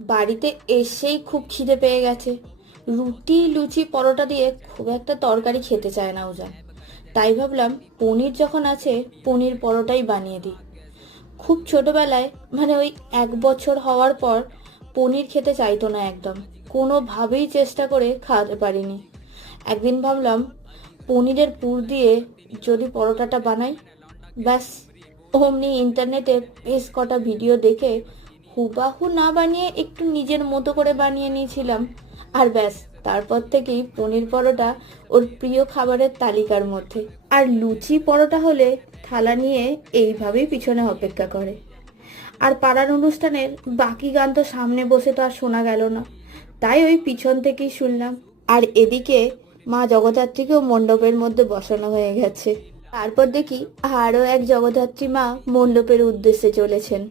বাড়িতে এসেই খুব খিদে পেয়ে গেছে। রুটি লুচি পরোটা দিয়ে খুব একটা তরকারি খেতে চায় না উজান। তাই ভাবলাম পনির যখন আছে পনির পরোটাই বানিয়ে দিই। খুব ছোটবেলায় মানে ওই 1 বছর হওয়ার পর পনির খেতে চাইতো না একদম। কোনোভাবেই চেষ্টা করে খাওয়াতে পারিনি। একদিন ভাবলাম পনিরের পুর দিয়ে যদি পরোটাটা বানাই, ব্যাস। অমনি ইন্টারনেটে বেশ কটা ভিডিও দেখে হুবাহু না বানিয়ে একটু নিজের মতো করে বানিয়ে নিয়েছিলাম। আর ব্যাস, তারপর থেকেই পনির পরোটা ওর প্রিয় খাবারের তালিকার মধ্যে। আর লুচি পরোটা হলে থালা নিয়ে এইভাবেই পিছনে অপেক্ষা করে। আর পাড়ার অনুষ্ঠানের বাকি গান তো সামনে বসে তো আর শোনা গেল না, তাই ওই পিছন থেকেই শুনলাম। আর এদিকে মা জগদ্ধাত্রীকেও মণ্ডপের মধ্যে বসানো হয়ে গেছে। তারপর দেখি আরও এক জগদ্ধাত্রী মা মণ্ডপের উদ্দেশ্যে চলেছেন।